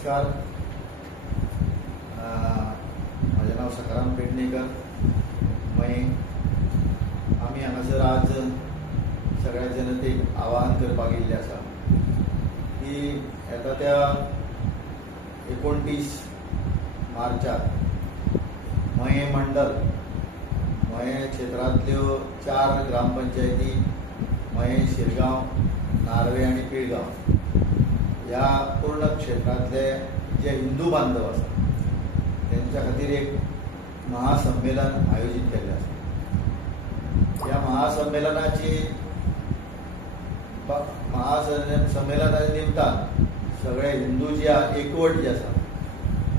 नमस्कार. माझे नाव सकाराम पेडणेकर. आम्ही हांगासर आज सगळ्या जनतेक आवाहन करपाक येयल्ले आसा की येता त्या 29 मार्चाक मये मंडल मये क्षेत्रांतल्यो 4 ग्रामपंचायती मये शिरगांव, नार्वे आणि पिळगांव ह्या पूर्ण क्षेत्रांतले जे हिंदू बांधव आसा त्यांच्या खातीर एक महासंमेलन आयोजित केल्लें आसा. ह्या महासंमेलना निमतान सगळे हिंदू जी एकवट जी आसा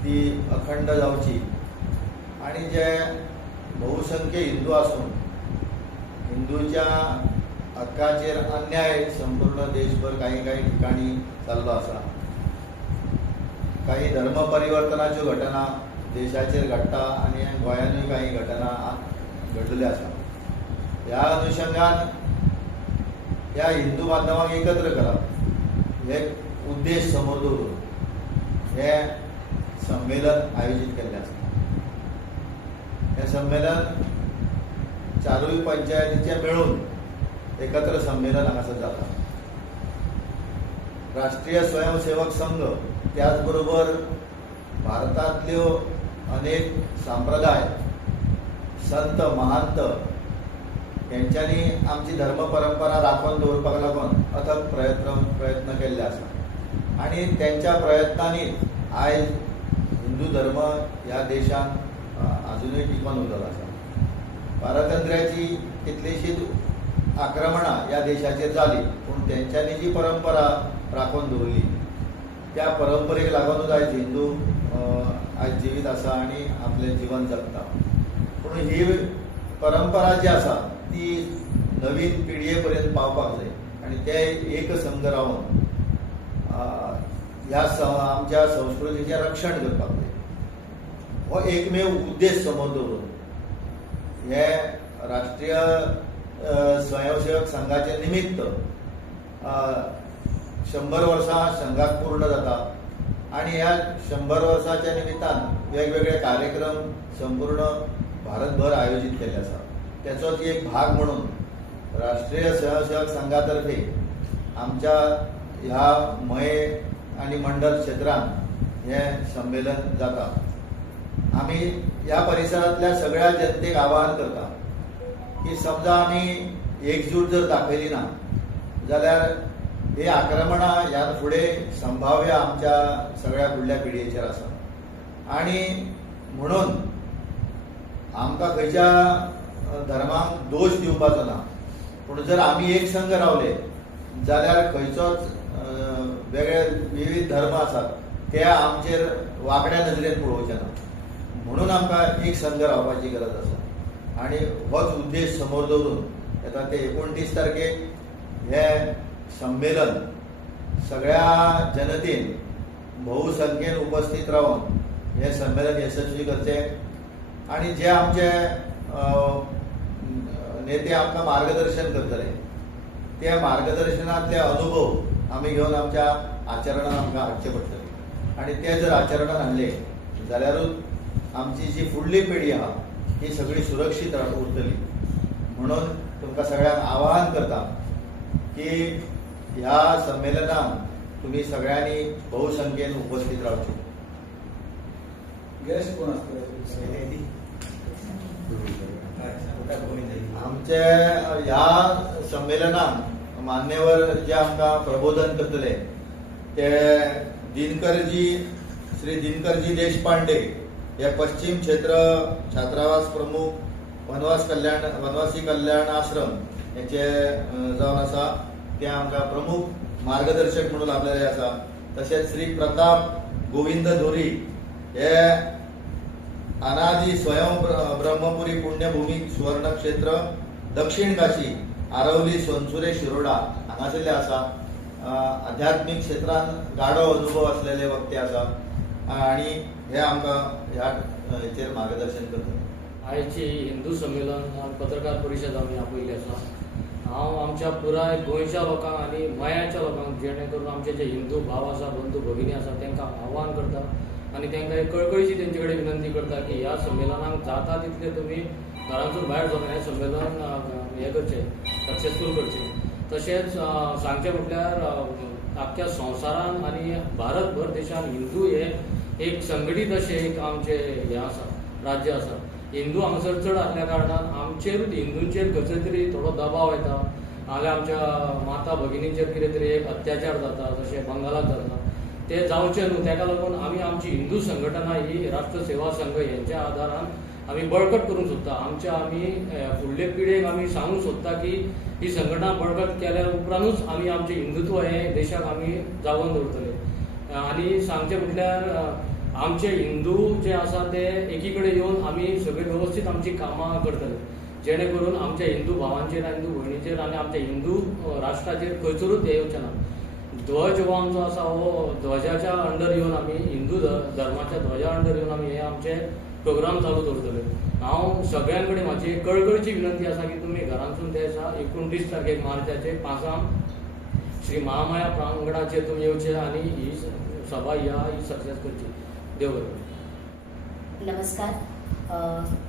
ती अखंड जावची आणि जे बहुसंख्य हिंदू आसून हिंदूच्या हक्काचेर अन्याय संपूर्ण देशभर काही ठिकाणी चाललो आसा. काही धर्म परिवर्तनाच्यो घटना देशाचेर घडटा आणि गोंयांतूय काही घटना घडलेल्यो आसा. ह्या अनुशंगान ह्या हिंदू बांधवांक एकत्र करप हे उद्देश समोर दवरून हे संमेलन आयोजित केल्लें आसा. हे संमेलन 4 पंचायतीचे मेळून एकत्र संमेलन हांगासर जाता. राष्ट्रीय स्वयंसेवक संघ त्याचबरोबर भारतांतल्यो अनेक संप्रदाय संत महांत यांच्यानी आमची धर्म परंपरा राखून दवरपाक लागून अथक प्रयत्न केल्ले आसा आणि त्यांच्या प्रयत्नांनी आयज हिंदू धर्म ह्या देशान अजूनही टिकून उरलेलो आसा. पारतंत्र्याची कितलीशीच आक्रमणां ह्या देशाचेर जाली पूण तेंच्यांनी जी परंपरा राखून दवरली त्या परंपरेक लागूनच आयज हिंदू आयज जिवीत आसा आणि आपलें जीवन जगता. पूण ही परंपरा जी आसा ती नवीन पिळये पर्यंत पावपाक जाय आणि ते एक संघ रावन ह्या आमच्या संस्कृतीचें रक्षण करपाक जाय. हो एकमेव उद्देश समोर दवरून हे राष्ट्रीय स्वयंसेवक संघाचे निमित्त 100 वर्सां संघाक पूर्ण जाता आणि ह्या 100 वर्साच्या निमित्तान वेगवेगळे कार्यक्रम संपूर्ण भारतभर आयोजित केले आसा. त्याचोच एक भाग म्हणून राष्ट्रीय स्वयंसेवक संघातर्फे आमच्या ह्या मये आणि मंडल क्षेत्रांत हे संमेलन जाता. आम्ही ह्या परिसरातल्या सगळ्या जनतेक आवाहन करता की समजा आम्ही एकजूट जर दाखयली ना जाल्यार हे आक्रमणां ह्या फुडें संभाव्य आमच्या सगळ्या फुडल्या पिळयेचेर आसा आणि म्हणून आमकां खंयच्या धर्माक दोश दिवपाचो ना. पूण जर आमी एक संघ रावले जाल्यार खंयचोच वेगळे विविध धर्म आसात ते आमचेर वाकड्या नजरेन पळोवचे ना. म्हणून आमकां एक संघ रावपाची गरज आसा आणि होच उद्देश समोर दवरून येता ते 29 तारखेक हे संमेलन सगळ्या जनतेन बहुसंख्येन उपस्थित रावन हे संमेलन यशस्वी करचे आणि जे आमचे नेते आमकां मार्गदर्शन करतले त्या मार्गदर्शनांतले अनुभव आमी घेवन आमच्या आचरणान आमकां हाडचे पडटले आणि ते जर आचरणान हाडले जाल्यारूच आमची जी फुडली पिढी आहा ही सगळी सुरक्षीत उरतली. म्हणून तुमकां सगळ्यांक आवाहन करता की ह्या संमेलनाक तुम्ही सगळ्यांनी बहुसंख्येन उपस्थित रावचे. आमचे ह्या संमेलनाक मान्यवर जे आमकां प्रबोधन करतले ते श्री दिनकरजी देशपांडे हे पश्चिम क्षेत्र छात्रावास प्रमुख वनवासी कल्याण आश्रम यांचे जावन आसा ते आमकां प्रमुख मार्गदर्शक म्हणून आपल्याले आसा. तशेंच श्री प्रताप गोविंद धोरी हे अनादी स्वयं ब्रह्मपुरी पुण्यभूमी सुवर्ण क्षेत्र दक्षिण काशी आरवली सोनसुरे शिरोडा हांगासरले आसा. आध्यात्मिक क्षेत्रांत गाढो अनुभव असलेले वक्ते आसा आणि हे आमकां ह्या हेचेर मार्गदर्शन करतात. आयची हिंदू संमेलन पत्रकार परिशद आमी आपयल्ली आसा. हांव आमच्या पुराय गोंयच्या लोकांक आनी मयाच्या लोकांक जेणे करून आमचे जे हिंदू भाव आसा बंधू भगिनी आसा तांकां आव्हान करता आनी तांकां एक कळकळीची तेंचे कडेन विनंती करता की ह्या संमेलनाक जाता तितले तुमी घरांतून भायर सरून हें संमेलन हें करचें सक्सेसफूल करचें. तशेंच सांगचें म्हटल्यार आख्ख्या संवसारान आनी भारतभर देशान हिंदू हे एक संघटीत अशें एक आमचें हें आसा, राज्य आसा. हिंदू हांगासर चड आसल्या कारणान आमचेरूच हिंदूंचेर खंयचो तरी थोडो दबाव येता, हांगा आमच्या माता भगिनींचेर कितें तरी एक अत्याचार जाता जशें बंगालाक जाता. ते जावचें न्हू, ताका लागून आमी आमची हिंदू संघटना ही राष्ट्र सेवा संघ हेंच्या आदारान आमी बळकट करूंक सोदता. आमी फुडले पिळगेक आमी सांगूंक सोदता की ही संघटना बळकट केल्या उपरांतूच आमी आमचें हिंदुत्व हें देशाक आमी जागोवन दवरतले. आनी सांगचें म्हटल्यार आमचे हिंदू जे आसा ते एकी कडेन येवन आमी सगळे वेवस्थीत आमची कामां करतले, जेणे करून आमच्या हिंदू भावांचेर हिंदू भयणीचेर आनी आमच्या हिंदू राष्ट्राचेर खंयसरूच हे येवचें ना. ध्वज हो आमचो आसा हो ध्वजाच्या अंडर येवन आमी हिंदू धर्माच्या ध्वजा अंडर येवन आमी हे आमचे प्रोग्राम चालू दवरतले. हांव सगळ्यां कडेन म्हाजी कळकळीची विनंती आसा की तुमी घरांतसून ते 29 तारखेक मार्चाचे 5 श्री महामाया प्रांगणाचेर तुमी येवचे आनी ही सभा ही सक्सेस करची. देव बरें. नमस्कार.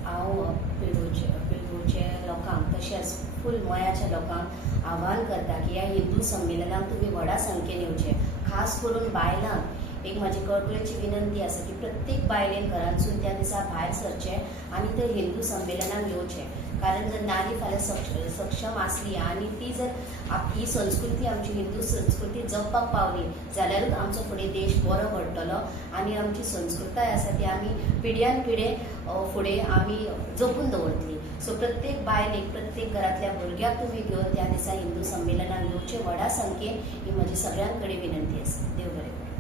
हांव पिळगूचे लोकांक तशेंच फूल मयाच्या लोकांक आव्हान करता की ह्या हिंदू संमेलनाक तुमी व्हडा संख्येन येवचे. खास करून बायलांक एक म्हाजी कळकळेची विनंती आसा की प्रत्येक बायलेन घरांतसून त्या दिसा भायर सरचे आनी ते हिंदू संमेलनाक येवचे. कारण जर नारी फाल्यां सक्षम आसली आनी ती जर ही संस्कृती आमची हिंदू संस्कृती जपपाक पावली जाल्यारूच आमचो फुडें देश बरो घडटलो आनी आमची संस्कृताय आसा ती आमी पिढ्यान पिढे फुडें आमी जपून दवरतली. सो प्रत्येक बायलेक प्रत्येक घरांतल्या भुरग्याक तुमी घेवन त्या दिसा हिंदू संमेलनाक येवचे व्हडा संख्येन ही म्हजी सगळ्यां कडेन विनंती आसा. देव बरें करूं.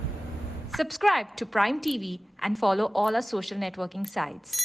Subscribe to Prime TV and follow all our social networking sites.